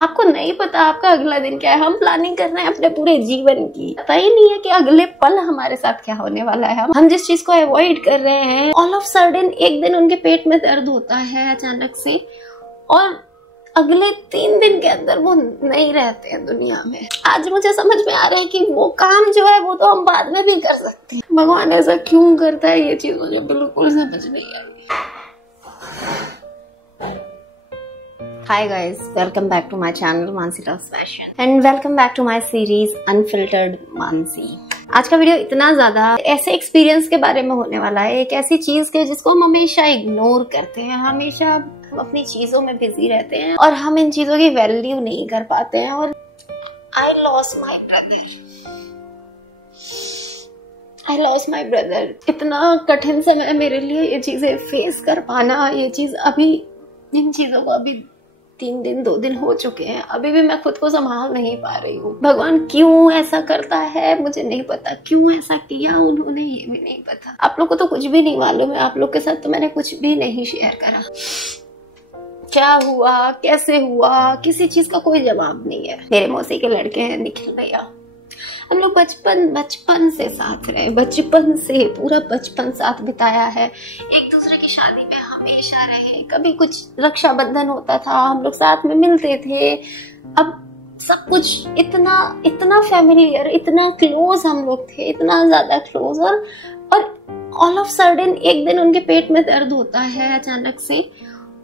आपको नहीं पता आपका अगला दिन क्या है। हम प्लानिंग कर रहे हैं अपने पूरे जीवन की। पता ही नहीं है कि अगले पल हमारे साथ क्या होने वाला है। हम जिस चीज को अवॉइड कर रहे हैं, ऑल ऑफ सडन एक दिन उनके पेट में दर्द होता है अचानक से, और अगले 3 दिन के अंदर वो नहीं रहते हैं दुनिया में। आज मुझे समझ में आ रहा है कि वो काम जो है वो तो हम बाद में भी कर सकते हैं। भगवान ऐसा क्यों करता है, ये चीज मुझे बिल्कुल समझ नहीं आ रही। Hi guys, welcome back to my channel Mansi Loves Fashion and welcome back to my series Unfiltered Mansi। आज का वीडियो इतना ज्यादा ऐसे एक्सपीरियंस के बारे में होने वाला है, एक ऐसी चीज के जिसको हम हमेशा इग्नोर करते हैं। हमेशा हम अपनी चीजों में बिजी रहते हैं और हम इन चीजों की वैल्यू नहीं कर पाते हैं। और I lost my brother। इतना कठिन समय मेरे लिए ये चीजें फेस कर पाना, ये चीज अभी, इन चीजों को अभी 3 दिन 2 दिन हो चुके हैं, अभी भी मैं खुद को संभाल नहीं पा रही हूँ। भगवान क्यों ऐसा करता है मुझे नहीं पता, क्यों ऐसा किया उन्होंने ये भी नहीं पता। आप लोग को तो कुछ भी नहीं मालूम है, आप लोग के साथ तो मैंने कुछ भी नहीं शेयर करा। क्या हुआ, कैसे हुआ, किसी चीज का कोई जवाब नहीं है। मेरे मौसी के लड़के हैं निखिल भैया, हम लोग बचपन से साथ रहे, बचपन से पूरा बचपन साथ बिताया है। एक दूसरे की शादी में हमेशा रहे, कभी कुछ रक्षाबंधन होता था हम लोग साथ में मिलते थे। अब सब कुछ इतना फैमिलियर, इतना क्लोज हम लोग थे, इतना ज्यादा क्लोज। और ऑल ऑफ सडन एक दिन उनके पेट में दर्द होता है अचानक से,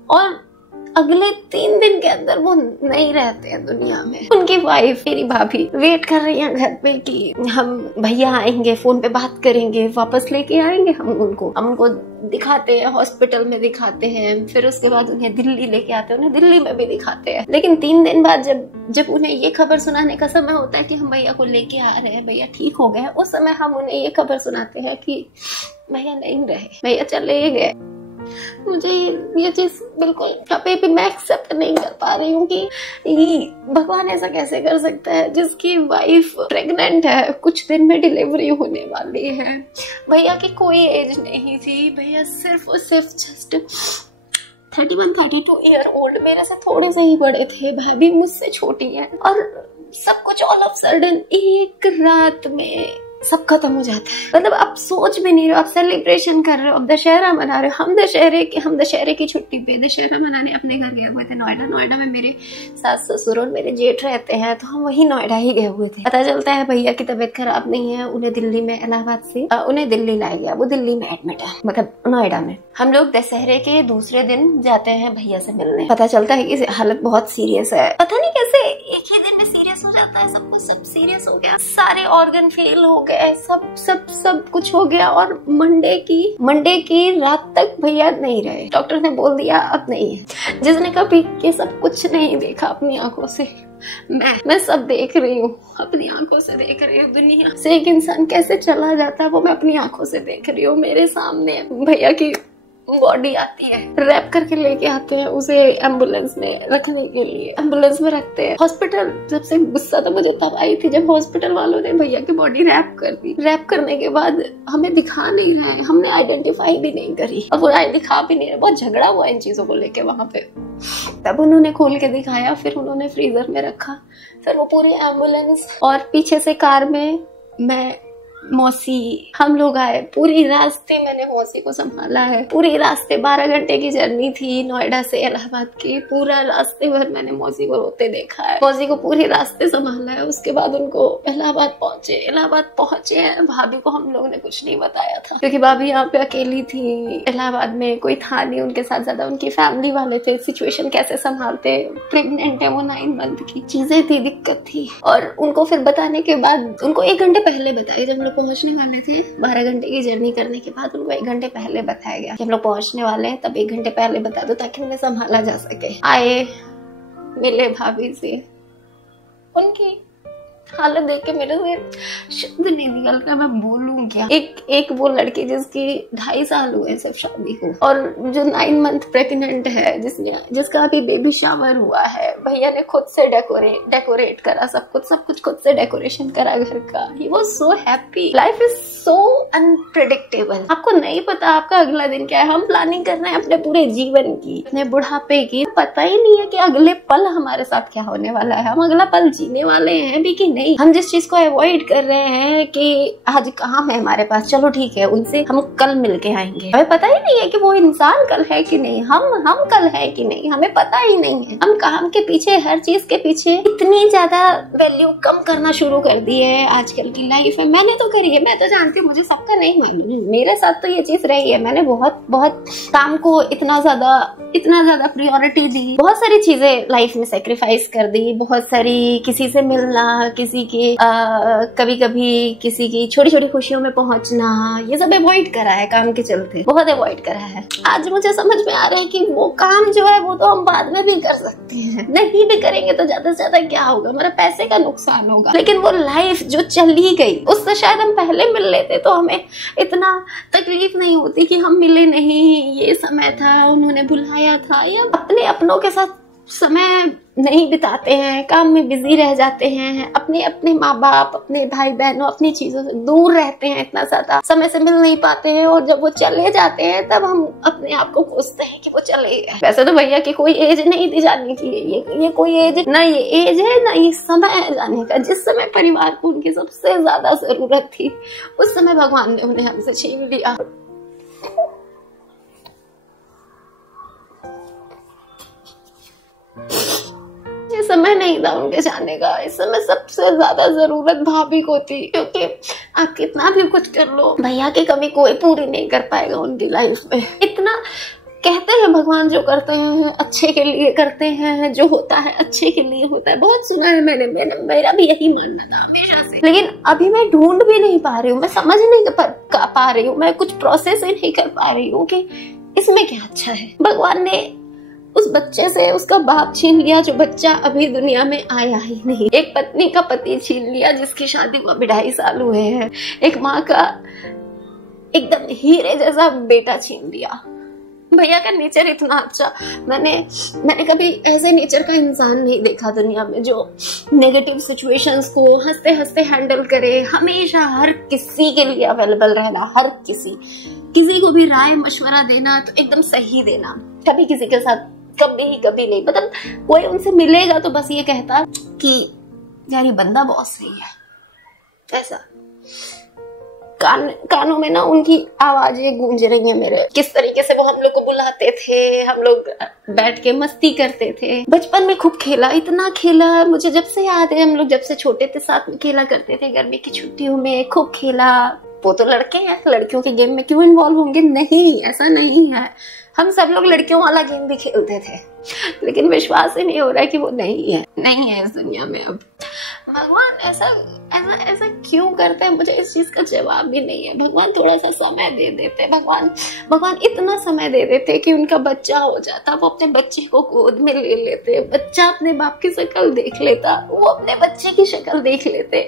और अगले 3 दिन के अंदर वो नहीं रहते हैं दुनिया में। उनकी वाइफ, मेरी भाभी, वेट कर रही है घर पे कि हम भैया आएंगे, फोन पे बात करेंगे, वापस लेके आएंगे हम उनको दिखाते हैं, हॉस्पिटल में दिखाते हैं, फिर उसके बाद उन्हें दिल्ली लेके आते हैं, उन्हें दिल्ली में भी दिखाते हैं। लेकिन 3 दिन बाद जब उन्हें ये खबर सुनाने का समय होता है कि हम भैया को लेके आ रहे हैं, भैया ठीक हो गए, उस समय हम उन्हें ये खबर सुनाते हैं कि भैया नहीं रहे, भैया चले गए। मुझे ये चीज बिल्कुल कभी भी मैं एक्सेप्ट नहीं कर पा रही हूँ कि भगवान ऐसा कैसे कर सकता है, जिसकी वाइफ प्रेग्नेंट है, कुछ दिन में डिलीवरी होने वाली है। भैया की कोई एज नहीं थी, भैया सिर्फ जस्ट 31-32 ईयर ओल्ड, मेरे से थोड़े से ही बड़े थे, भाभी मुझसे छोटी है। और सब कुछ ऑल ऑफ सडन एक रात में सब खत्म हो जाता है। मतलब आप सोच भी नहीं रहे हो, आप सेलिब्रेशन कर रहे हो, अब दशहरा मना रहे हो। हम दशहरे की छुट्टी पे दशहरा मनाने अपने घर गए हुए थे नोएडा में मेरे सास ससुर और मेरे जेठ रहते हैं, तो हम वही नोएडा ही गए हुए थे। पता चलता है भैया की तबीयत खराब नहीं है, उन्हें दिल्ली में, इलाहाबाद से उन्हें दिल्ली लाया गया, वो दिल्ली में एडमिट है, मतलब नोएडा में। हम लोग दशहरे के दूसरे दिन जाते हैं भैया से मिलने, पता चलता है कि हालत बहुत सीरियस है। पता नहीं कैसे एक ही दिन में सीरियस हो जाता है, सब सीरियस हो गया, सारे ऑर्गन फेल हो गए, सब कुछ हो गया। और मंडे की रात तक भैया नहीं रहे, डॉक्टर ने बोल दिया अब नहीं है। जिसने कभी ये सब कुछ नहीं देखा अपनी आंखों से, मैं सब देख रही हूँ, अपनी आंखों से देख रही हूँ। दुनिया से एक इंसान कैसे चला जाता है वो मैं अपनी आंखों से देख रही हूँ। मेरे सामने भैया की बॉडी आती है, रैप करके लेके आते हैं उसे एम्बुलेंस में रखने के लिए, एम्बुलेंस में रखते हैं। हॉस्पिटल, सबसे गुस्सा तो मुझे तब आई थी जब हॉस्पिटल वालों ने भैया की बॉडी रैप कर दी। रैप करने के बाद हमें दिखा नहीं रहे, हमने आइडेंटिफाई भी नहीं करी, अब वो दिखा भी नहीं रहे। बहुत झगड़ा हुआ इन चीजों को लेके वहां पे। तब उन्होंने खोल के दिखाया, फिर उन्होंने फ्रीजर में रखा, फिर वो पूरी एम्बुलेंस और पीछे से कार में मैं, मौसी, हम लोग आए। पूरी रास्ते मैंने मौसी को संभाला है, पूरी रास्ते 12 घंटे की जर्नी थी नोएडा से इलाहाबाद की। पूरा रास्ते भर मैंने मौसी को रोते देखा है, मौसी को पूरे रास्ते संभाला है। उसके बाद उनको इलाहाबाद पहुंचे भाभी को हम लोगों ने कुछ नहीं बताया था, क्योंकि भाभी यहाँ पे अकेली थी, इलाहाबाद में कोई था नहीं उनके साथ ज्यादा, उनकी फैमिली वाले थे। सिचुएशन कैसे संभालते, प्रेग्नेंट है वो, 9 मंथ की, चीजें थी, दिक्कत थी। और उनको फिर बताने के बाद, उनको 1 घंटे पहले बताया, जब पहुंचने वाले थे 12 घंटे की जर्नी करने के बाद उनको 1 घंटे पहले बताया गया कि हम लोग पहुंचने वाले हैं, तब 1 घंटे पहले बता दो ताकि उन्हें संभाला जा सके। आए, मिले भाभी से, उनकी हालत देख के मेरे से शब्द नहीं निकल रहा, मैं बोलूं क्या। एक वो लड़की जिसकी 2.5 साल हुए सिर्फ शादी को, और जो 9 मंथ प्रेग्नेंट है, जिसका अभी बेबी शावर हुआ है। भैया ने खुद से डेकोरेट करा, सब कुछ खुद से डेकोरेशन करा घर का। He was so happy. Life is so unpredictable. आपको नहीं पता आपका अगला दिन क्या है। हम प्लानिंग कर रहे हैं अपने पूरे जीवन की, अपने बुढ़ापे की, पता ही नहीं है कि अगले पल हमारे साथ क्या होने वाला है, हम अगला पल जीने वाले हैं भी कि नहीं। हम जिस चीज को अवॉइड कर रहे हैं कि आज काम है हमारे पास, चलो ठीक है उनसे हम कल मिलके आएंगे, हमें पता ही नहीं है कि वो इंसान कल है कि नहीं, हम कल है कि नहीं, हमें पता ही नहीं है। हम काम के पीछे, हर चीज के पीछे इतनी ज्यादा वैल्यू कम करना शुरू कर दी है आजकल की लाइफ में। मैंने तो करी है, मैं तो जानती हूँ, मुझे सबका नहीं मालूम है, मेरे साथ तो ये चीज रही है। मैंने बहुत बहुत काम को इतना ज्यादा प्रायोरिटी दी, बहुत सारी चीजें लाइफ में सेक्रीफाइस कर दी, बहुत सारी किसी से मिलना, किसी की कभी कभी किसी की छोटी छोटी खुशियों में पहुंचना, ये सब अवॉइड करा है काम के चलते, बहुत अवॉइड करा है। आज मुझे समझ में आ रहा है कि वो काम जो है वो तो हम बाद में भी कर सकते हैं, नहीं भी करेंगे तो ज्यादा से ज्यादा क्या होगा, हमारा पैसे का नुकसान होगा। लेकिन वो लाइफ जो चली गई उससे शायद हम पहले मिल लेते तो हमें इतना तकलीफ नहीं होती कि हम मिले नहीं, ये समय था, उन्होंने बुलाया था, या अपने अपनों के साथ समय नहीं बिताते हैं, काम में बिजी रह जाते हैं, अपने माँ बाप, अपने भाई बहनों, अपनी चीजों से दूर रहते हैं, इतना ज्यादा समय से मिल नहीं पाते हैं। और जब वो चले जाते हैं तब हम अपने आप को कोसते हैं कि वो चले गए। वैसे तो भैया की कोई एज नहीं थी जाने की, ये कोई एज ना, ये एज है ना ये समय है जाने का। जिस समय परिवार को उनकी सबसे ज्यादा जरूरत थी उस समय भगवान ने उन्हें हमसे छीन लिया। ये समय नहीं था उनके जाने का, इस समय सबसे ज्यादा जरूरत भाभी को थी, क्योंकि आप कितना भी कुछ कर लो भैया की कमी कोई पूरी नहीं कर पाएगा उनकी लाइफ में। इतना कहते हैं भगवान जो करते हैं अच्छे के लिए करते हैं, जो होता है अच्छे के लिए होता है, बहुत सुना है मैंने, मेरा भी यही मानना था हमेशा से। लेकिन अभी मैं ढूंढ भी नहीं पा रही हूँ, मैं समझ नहीं पा रही हूँ, मैं कुछ प्रोसेस ही नहीं कर पा रही हूँ कि इसमें क्या अच्छा है। भगवान ने उस बच्चे से उसका बाप छीन लिया जो बच्चा अभी दुनिया में आया ही नहीं, एक पत्नी का पति छीन लिया जिसकी शादी को अभी 2.5 साल हुए हैं, एक माँ का एकदम हीरे जैसा बेटा छीन लिया। भैया का नेचर इतना अच्छा, मैंने कभी ऐसे नेचर का इंसान नहीं देखा दुनिया में जो नेगेटिव सिचुएशंस को हंसते हंसते हैंडल करे, हमेशा हर किसी के लिए अवेलेबल रहना, हर किसी को भी राय मशवरा देना तो एकदम सही देना, कभी किसी के साथ कभी नहीं, मतलब कोई उनसे मिलेगा तो बस ये कहता कि यार ये बंदा बहुत सही है, ऐसा। कानों में ना उनकी आवाजें गूंज रही हैं मेरे, किस तरीके से वो हम लोग को बुलाते थे, हम लोग बैठ के मस्ती करते थे, बचपन में खूब खेला, इतना खेला, मुझे जब से याद है हम लोग जब से छोटे थे साथ में खेला करते थे, गर्मी की छुट्टियों में खूब खेला। वो तो लड़के हैं, लड़कियों के गेम में क्यों इन्वॉल्व होंगे, नहीं, ऐसा नहीं है, हम सब लोग लड़कियों वाला गेम भी खेलते थे, लेकिन विश्वास ही नहीं हो रहा है कि वो नहीं है इस दुनिया में अब। भगवान ऐसा क्यों करते हैं, मुझे इस चीज का जवाब भी नहीं है। भगवान थोड़ा सा समय दे देते, भगवान इतना समय दे देते कि उनका बच्चा हो जाता, वो अपने बच्चे को गोद में ले लेते, बच्चा अपने बाप की शक्ल देख लेता, वो अपने बच्चे की शक्ल देख लेते।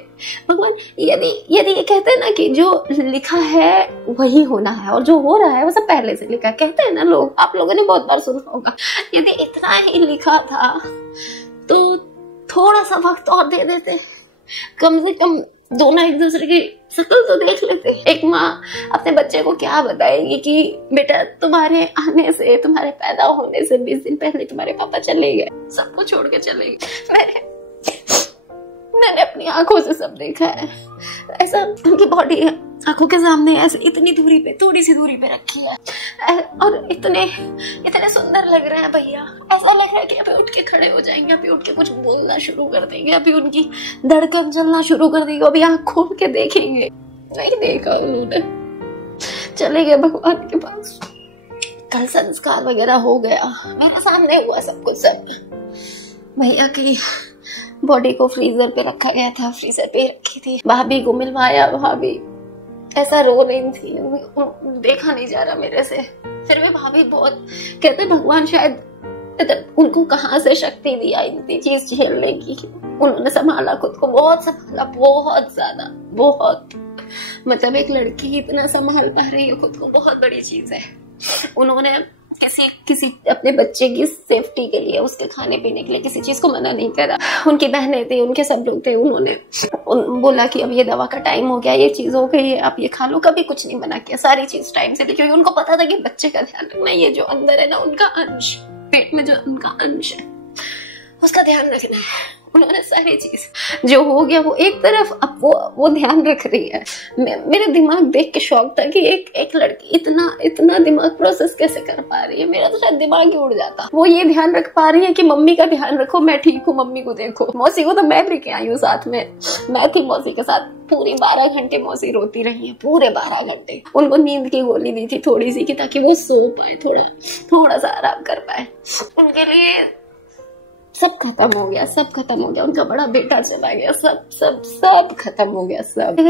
भगवान यदि ये कहते हैं ना कि जो लिखा है वही होना है और जो हो रहा है वो सब पहले से लिखा है, कहते हैं ना लोग, आप लोगों ने बहुत बार सुना होगा। यदि इतना ही लिखा था तो थोड़ा सा वक्त और दे देते, कम से कम दोनों एक दूसरे की शक्ल तो देख लेते। एक माँ अपने बच्चे को क्या बताएगी कि बेटा तुम्हारे आने से, तुम्हारे पैदा होने से 20 दिन पहले तुम्हारे पापा चले गए, सबको छोड़ के चले गए। मैंने अपनी आंखों से सब देखा है, ऐसा उनकी बॉडी आंखों के सामने ऐसे इतनी दूरी पे, थोड़ी सी दूरी पे रखी है और इतने सुंदर लग रहे हैं भैया, ऐसा लग रहा है कि अभी उठ के खड़े हो जाएंगे, अभी उठ के कुछ बोलना शुरू कर देंगे, अभी उनकी धड़कन चलना शुरू कर देगी, अभी आंख खोल के देखेंगे। नहीं देखा उन्होंने, चले गए भगवान के पास। कल संस्कार वगैरह हो गया, मेरे सामने हुआ सब कुछ। सब भैया की बॉडी को फ्रीजर पे रखा गया था, फ्रीजर पे रखी थी, भाभी को मिलवाया, भाभी ऐसा रो रही थी, देखा नहीं जा रहा मेरे से, फिर भी भाभी बहुत कहते भगवान शायद उनको कहाँ से शक्ति दिया इतनी चीज झेलने की। उन्होंने संभाला खुद को, बहुत संभाला, बहुत ज्यादा, बहुत, मतलब एक लड़की इतना संभाल पा रही है खुद को, बहुत बड़ी चीज है। उन्होंने किसी अपने बच्चे की सेफ्टी के लिए, उसके खाने पीने के लिए किसी चीज को मना नहीं करा। उनकी बहनें थी, उनके सब लोग थे, उन्होंने बोला कि अब ये दवा का टाइम हो गया, ये चीज हो गई है, आप ये खा लो, कभी कुछ नहीं मना किया, सारी चीज टाइम से दी, क्योंकि उनको पता था कि बच्चे का ध्यान रखना, ये जो अंदर है ना उनका अंश, पेट में जो उनका अंश है उसका ध्यान रखना है। उन्होंने सारी चीज जो हो गया वो एक तरफ, अब वो ध्यान रख रही है। मेरा दिमाग देख के शौक था कि एक लड़की इतना दिमाग प्रोसेस कैसे कर पा रही है। मेरा तो शायद दिमाग ही उड़ जाता। वो ये ध्यान रख पा रही है कि मम्मी का ध्यान रखो, मैं ठीक हूँ, मम्मी को देखो। मौसी को तो मैं लेके आई हूँ साथ में, मैं थी मौसी के साथ। पूरी 12 घंटे मौसी रोती रही है, पूरे 12 घंटे। उनको नींद की गोली दी थी थोड़ी सी, कि ताकि वो सो पाए, थोड़ा सा आराम कर पाए। उनके लिए सब खत्म हो गया, सब खत्म हो गया। उनका बड़ा बेटा चला गया, सब खत्म हो गया सब।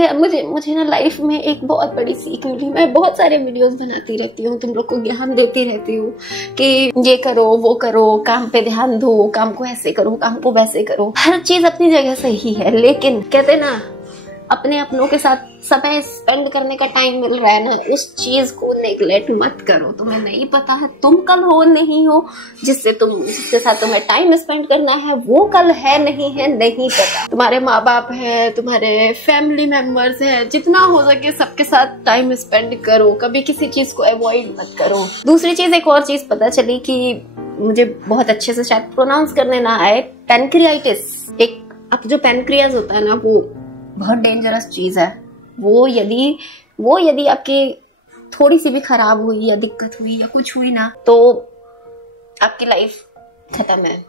मुझे ना लाइफ में एक बहुत बड़ी सीख मिली। मैं बहुत सारे वीडियोस बनाती रहती हूँ, तुम लोग को ज्ञान देती रहती हूँ कि ये करो वो करो, काम पे ध्यान दो, काम को ऐसे करो, काम को वैसे करो। हर चीज अपनी जगह सही है, लेकिन कहते ना अपने अपनों के साथ समय स्पेंड करने का टाइम मिल रहा है ना, उस चीज को नेग्लेक्ट मत करो। तुम्हें नहीं पता है तुम कल हो नहीं हो, जिसके साथ तुम्हें टाइम स्पेंड करना है वो कल है नहीं पता। तुम्हारे माँ बाप है, तुम्हारे फैमिली मेंबर्स है, जितना हो सके सबके साथ टाइम स्पेंड करो। कभी किसी चीज को अवॉइड मत करो। दूसरी चीज, एक और चीज पता चली कि मुझे बहुत अच्छे से शायद प्रोनाउंस करने ना आए, पैनक्रियाटिस। अब जो पैनक्रियाज होता है ना, वो बहुत डेंजरस चीज है। वो यदि आपकी थोड़ी सी भी खराब हुई या दिक्कत हुई या कुछ हुई ना, तो आपकी लाइफ खत्म है।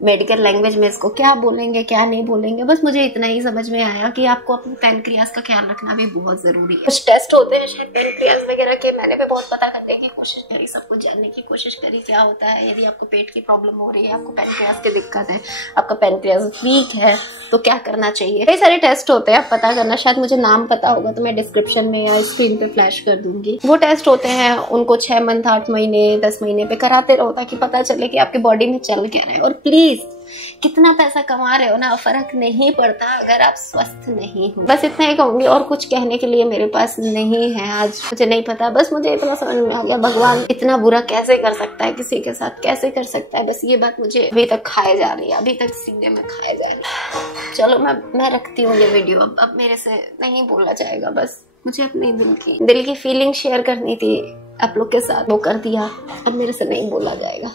मेडिकल लैंग्वेज में इसको क्या बोलेंगे क्या नहीं बोलेंगे, बस मुझे इतना ही समझ में आया कि आपको अपने पैनक्रियाज का ख्याल रखना भी बहुत जरूरी है। कुछ टेस्ट होते हैं शायद पैनक्रियाज वगैरह के, मैंने भी बहुत पता करने की कोशिश करी, सब कुछ जानने की कोशिश करी क्या होता है। यदि आपको पेट की प्रॉब्लम हो रही है, आपको पैनक्रियाज की दिक्कत है, आपका पैनक्रियाज वीक है, तो क्या करना चाहिए। कई सारे टेस्ट होते हैं, आप पता करना। शायद मुझे नाम पता होगा तो मैं डिस्क्रिप्शन में या स्क्रीन पे फ्लैश कर दूंगी। वो टेस्ट होते हैं, उनको 6 मंथ 8 महीने 10 महीने पे कराते रहो, ताकि पता चले कि आपके बॉडी में चल क्या रहा है। और प्लीज, कितना पैसा कमा रहे हो ना, फर्क नहीं पड़ता अगर आप स्वस्थ नहीं हो। बस इतना ही कहूंगी, और कुछ कहने के लिए मेरे पास नहीं है आज। मुझे नहीं पता, बस मुझे इतना समझ में आ गया, भगवान इतना बुरा कैसे कर सकता है, किसी के साथ कैसे कर सकता है। बस ये बात मुझे अभी तक खाए जा रही है, अभी तक सीने में खाए जा रही है। चलो मैं रखती हूँ ये वीडियो, अब मेरे से नहीं बोला जाएगा। बस मुझे अपने दिल की फीलिंग शेयर करनी थी आप लोग के साथ, वो कर दिया, अब मेरे से नहीं बोला जाएगा।